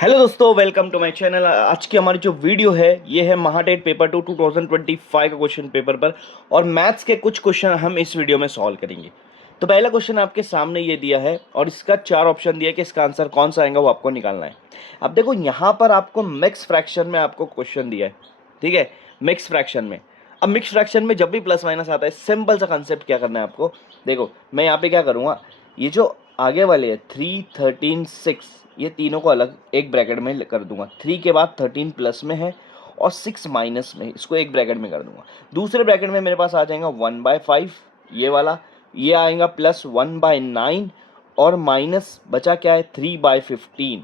Hello दोस्तों, welcome to my channel. आज की हमारी जो वीडियो है ये है महाटेट पेपर 2 2025 का क्वेश्चन पेपर पर, और मैथ्स के कुछ क्वेश्चन हम इस वीडियो में सॉल्व करेंगे। तो पहला क्वेश्चन आपके सामने ये दिया है और इसका 4 ऑप्शन दिया है कि इसका आंसर कौन सा आएगा वो आपको निकालना है। अब देखो यहाँ पर आपको मिक्स फ्रैक्शन में आपको क्वेश्चन दिया है, ठीक है, मिक्स फ्रैक्शन में। अब मिक्स फ्रैक्शन में जब भी प्लस माइनस आता है, सिंपल सा कंसेप्ट क्या करना है आपको। देखो मैं यहाँ पे क्या करूँगा, ये जो आगे वाले है 3, 13, 6, ये तीनों को अलग एक ब्रैकेट में कर दूंगा। 3 के बाद 13 प्लस में है और 6 माइनस में, इसको एक ब्रैकेट में कर दूंगा। दूसरे ब्रैकेट में मेरे पास आ जाएगा 1/5 ये वाला, ये आएगा प्लस 1/9 और माइनस बचा क्या है 3/15।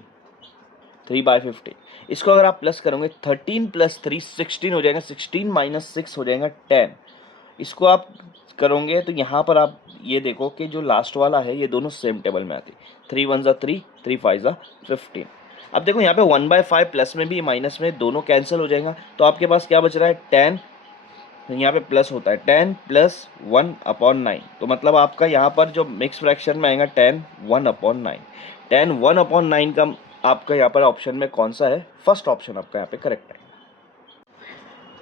3/15 इसको अगर आप प्लस करोगे 13 प्लस 3 16 हो जाएगा, 16 माइनस 6 हो जाएगा 10। इसको आप करोगे तो यहाँ पर आप ये देखो कि जो लास्ट वाला है ये दोनों सेम टेबल में आती है। 3 1 3, 3 5 15। अब देखो यहाँ पे 1/5 प्लस में भी माइनस में दोनों कैंसिल हो जाएगा, तो आपके पास क्या बच रहा है 10। यहाँ पे प्लस होता है 10 प्लस 1/9, तो मतलब आपका यहाँ पर जो मिक्स फ्रैक्शन में आएगा 10 1/9। 10 1/9 का आपका यहाँ पर ऑप्शन में कौन सा है, फर्स्ट ऑप्शन आपका यहाँ पे करेक्ट है।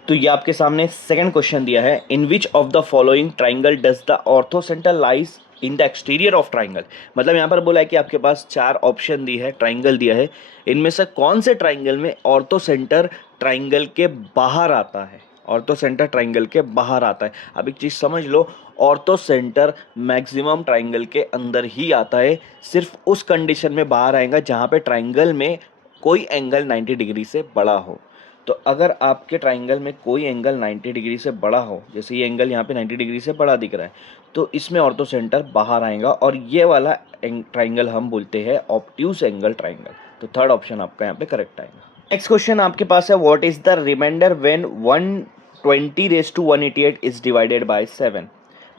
तो ये आपके सामने सेकंड क्वेश्चन दिया है, in which of the following triangle does the orthocentre lies in the exterior of triangle. मतलब यहाँ पर बोला है कि आपके पास 4 ऑप्शन दी है, ट्राइंगल दिया है, इनमें से कौन से ट्राइंगल में ऑर्थोसेंटर ट्राइंगल के बाहर आता है। ऑर्थोसेंटर ट्राइंगल के बाहर आता है। अब एक चीज़ समझ लो, ऑर्थोसेंटर मैक्सिमम ट्राइंगल के अंदर ही आता है, सिर्फ उस कंडीशन में बाहर आएगा जहाँ पे ट्राइंगल में कोई एंगल 90 डिग्री से बड़ा हो। तो अगर आपके ट्राइंगल में कोई एंगल 90 डिग्री से बड़ा हो, जैसे ये एंगल यहाँ पे 90 डिग्री से बड़ा दिख रहा है, तो इसमें ऑर्थोसेंटर बाहर आएगा और ये वाला ट्राइंगल हम बोलते हैं ऑब्ट्यूज एंगल ट्राइंगल। तो थर्ड ऑप्शन आपका यहाँ पे करेक्ट आएगा। नेक्स्ट क्वेश्चन आपके पास है, what is the reminder when 120 is divided by 7।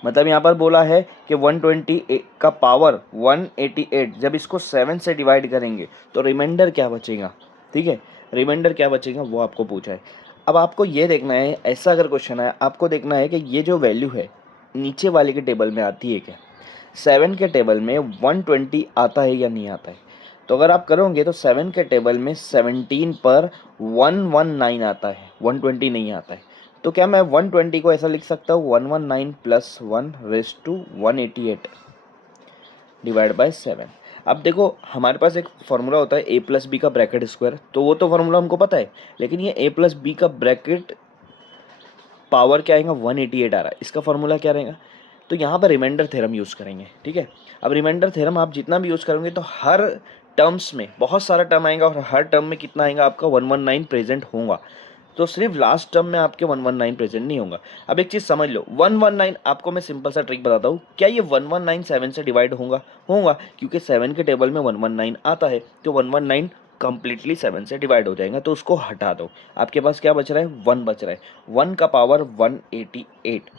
मतलब यहाँ पर बोला है कि 120 का पावर 188, जब इसको 7 से डिवाइड करेंगे तो रिमाइंडर क्या बचेगा, ठीक है, रिमाइंडर क्या बचेगा वो आपको पूछा है। अब आपको ये देखना है, ऐसा अगर क्वेश्चन है आपको देखना है कि ये जो वैल्यू है नीचे वाले के टेबल में आती है क्या, 7 के टेबल में 120 आता है या नहीं आता है। तो अगर आप करोगे तो 7 के टेबल में 17 पर 119 आता है, 120 नहीं आता है। तो क्या मैं 120 को ऐसा लिख सकता हूँ 119 plus 1 raise to 188 divide by 7। अब देखो हमारे पास एक फार्मूला होता है a प्लस बी का ब्रैकेट स्क्वायर, तो वो तो फार्मूला हमको पता है, लेकिन ये a प्लस बी का ब्रैकेट पावर क्या आएगा 188 आ रहा है, इसका फार्मूला क्या रहेगा। तो यहाँ पर रिमाइंडर थ्योरम यूज़ करेंगे, ठीक है। अब रिमाइंडर थ्योरम आप जितना भी यूज़ करोगे तो हर टर्म्स में बहुत सारा टर्म आएगा और हर टर्म में कितना आएगा आपका 119 प्रेजेंट होगा। तो सिर्फ लास्ट टर्म में आपके 119 प्रेजेंट नहीं होगा। अब एक चीज़ समझ लो, 119 आपको मैं सिंपल सा ट्रिक बताता हूँ, क्या ये 119 7 से डिवाइड होगा क्योंकि 7 के टेबल में 119 आता है, तो 119 कंप्लीटली 7 से डिवाइड हो जाएगा, तो उसको हटा दो। आपके पास क्या बच रहा है 1 बच रहा है, 1 का पावर 188।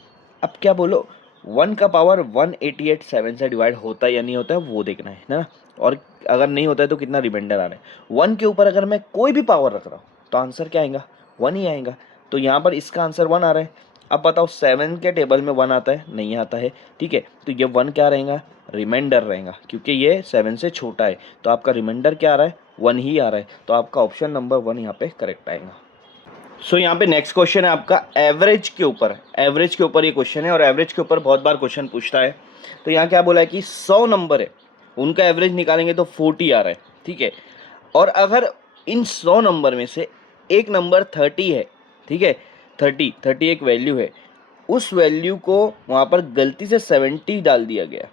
अब क्या बोलो 1 का पावर 188 7 से डिवाइड होता है या नहीं होता है वो देखना है ना। और अगर नहीं होता है तो कितना रिमाइंडर आ रहा है। 1 के ऊपर अगर मैं कोई भी पावर रख रहा हूँ तो आंसर क्या आएगा 1 ही आएगा। तो यहाँ पर इसका आंसर 1 आ रहा है। अब बताओ 7 के टेबल में 1 आता है नहीं आता है, ठीक है, तो ये 1 क्या रहेगा रिमाइंडर रहेगा, क्योंकि ये 7 से छोटा है, तो आपका रिमाइंडर क्या आ रहा है 1 ही आ रहा है। तो आपका ऑप्शन नंबर 1 यहाँ पे करेक्ट आएगा। सो यहाँ पे नेक्स्ट क्वेश्चन है आपका एवरेज के ऊपर। एवरेज के ऊपर ये क्वेश्चन है और एवरेज के ऊपर बहुत बार क्वेश्चन पूछता है। तो यहाँ क्या बोला है कि 100 नंबर है, उनका एवरेज निकालेंगे तो 40 आ रहा है, ठीक है। और अगर इन 100 नंबर में से एक नंबर 30 है, ठीक है, 30 एक वैल्यू है, उस वैल्यू को वहाँ पर गलती से 70 डाल दिया गया,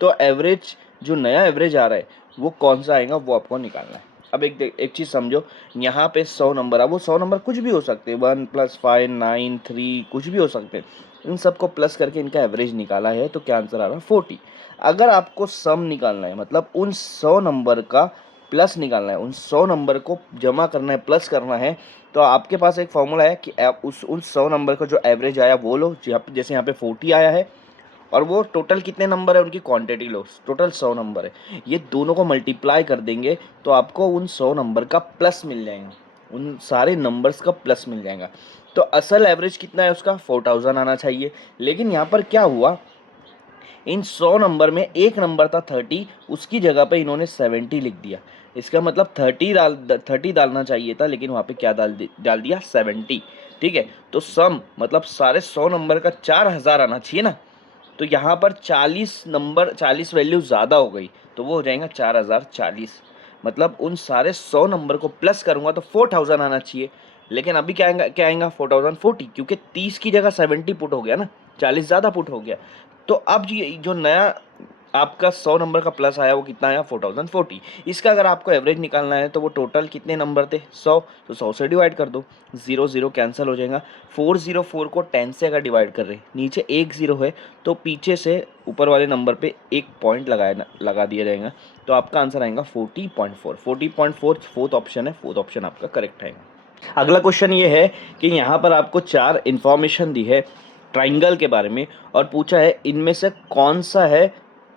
तो एवरेज जो नया एवरेज आ रहा है वो कौन सा आएगा वो आपको निकालना है। अब एक चीज़ समझो, यहाँ पे 100 नंबर, अब वो 100 नंबर कुछ भी हो सकते हैं, 1 + 5 9 3 कुछ भी हो सकते हैं। इन सबको प्लस करके इनका एवरेज निकाला है, तो क्या आंसर आ रहा है 40। अगर आपको सम निकालना है, मतलब उन 100 नंबर का प्लस निकालना है, उन 100 नंबर को जमा करना है, प्लस करना है, तो आपके पास एक फॉर्मूला है कि आप उन 100 नंबर का जो एवरेज आया वो लो, जैसे यहाँ पे 40 आया है, और वो टोटल कितने नंबर है उनकी क्वांटिटी लो, टोटल 100 नंबर है, ये दोनों को मल्टीप्लाई कर देंगे तो आपको उन 100 नंबर का प्लस मिल जाएगा, उन सारे नंबर्स का प्लस मिल जाएगा। तो असल एवरेज कितना है उसका 4000 आना चाहिए। लेकिन यहाँ पर क्या हुआ, इन 100 नंबर में एक नंबर था 30, उसकी जगह पे इन्होंने 70 लिख दिया। इसका मतलब 30 डालना चाहिए था, लेकिन वहाँ पे क्या डाल दिया 70। ठीक है, तो सम मतलब सारे 100 नंबर का 4000 आना चाहिए ना, तो यहाँ पर 40 वैल्यू ज़्यादा हो गई, तो वो हो जाएगा 4040। मतलब उन सारे 100 नंबर को प्लस करूँगा तो 4000 आना चाहिए, लेकिन अभी क्या आएगा 4040, क्योंकि 30 की जगह 70 पुट हो गया ना, 40 ज़्यादा पुट हो गया। तो अब ये जो नया आपका 100 नंबर का प्लस आया वो कितना आया 4040। इसका अगर आपको एवरेज निकालना है तो वो टोटल कितने नंबर थे 100, तो 100 से डिवाइड कर दो, 0 0 कैंसिल हो जाएगा। 404 को 10 से अगर डिवाइड कर रहे नीचे एक 0 है तो पीछे से ऊपर वाले नंबर पे एक पॉइंट लगा दिया जाएगा, तो आपका आंसर आएगा 40.4। 40.4 फोर्थ ऑप्शन है, फोर्थ ऑप्शन आपका करेक्ट आएगा। अगला क्वेश्चन ये है कि यहाँ पर आपको 4 इन्फॉर्मेशन दी है ट्राइंगल के बारे में और पूछा है इनमें से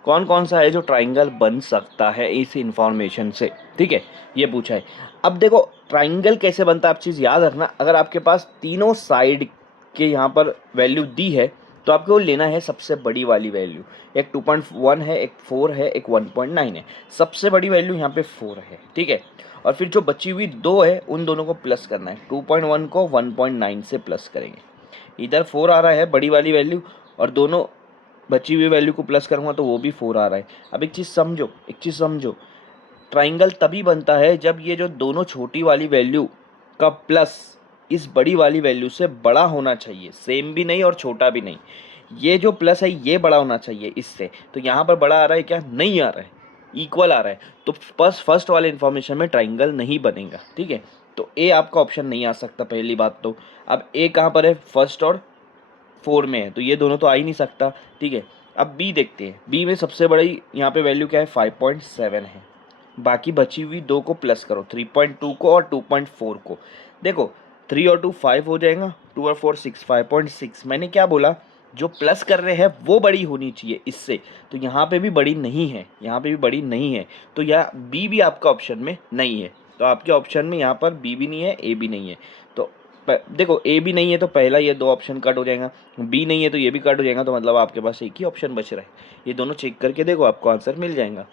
कौन कौन सा है जो ट्राइंगल बन सकता है इस इंफॉर्मेशन से। ठीक है, ये पूछा है। अब देखो ट्राइंगल कैसे बनता है, आप चीज़ याद रखना, अगर आपके पास तीनों साइड के यहाँ पर वैल्यू दी है तो आपको लेना है सबसे बड़ी वाली वैल्यू। एक 2.1 है, एक 4 है, एक 1.9 है। सबसे बड़ी वैल्यू यहाँ पे 4 है। ठीक है, और फिर जो बची हुई 2 है उन दोनों को प्लस करना है। 2.1 को 1.9 से प्लस करेंगे। इधर 4 आ रहा है बड़ी वाली वैल्यू, और दोनों बची हुई वैल्यू को प्लस करूँगा तो वो भी 4 आ रहा है। अब एक चीज़ समझो, ट्राइंगल तभी बनता है जब ये जो दोनों छोटी वाली वैल्यू का प्लस इस बड़ी वाली वैल्यू से बड़ा होना चाहिए, सेम भी नहीं और छोटा भी नहीं। ये जो प्लस है ये बड़ा होना चाहिए इससे, तो यहाँ पर बड़ा आ रहा है क्या, नहीं आ रहा है, इक्वल आ रहा है, तो बस फर्स्ट वाले इन्फॉर्मेशन में ट्राइंगल नहीं बनेगा। ठीक है, तो ए आपका ऑप्शन नहीं आ सकता पहली बात तो। अब ए कहाँ पर है, फर्स्ट और 4 में है, तो ये दोनों तो आ ही नहीं सकता। ठीक है, अब बी देखते हैं। बी में सबसे बड़ी यहाँ पे वैल्यू क्या है 5.7 है। बाकी बची हुई 2 को प्लस करो, 3.2 को और 2.4 को। देखो 3 और 2 5 हो जाएगा, 2 और 4 6, 5.6। मैंने क्या बोला, जो प्लस कर रहे हैं वो बड़ी होनी चाहिए इससे, तो यहाँ पे भी बड़ी नहीं है, यहाँ पे भी बड़ी नहीं है, तो यह बी भी आपका ऑप्शन में नहीं है। तो आपके ऑप्शन में यहाँ पर बी भी नहीं है, ए भी नहीं है। तो देखो ए भी नहीं है तो पहला ये 2 ऑप्शन कट हो जाएगा, बी नहीं है तो ये भी कट हो जाएगा, तो मतलब आपके पास एक ही ऑप्शन बच रहा है। ये दोनों चेक करके देखो, आपको आंसर मिल जाएगा।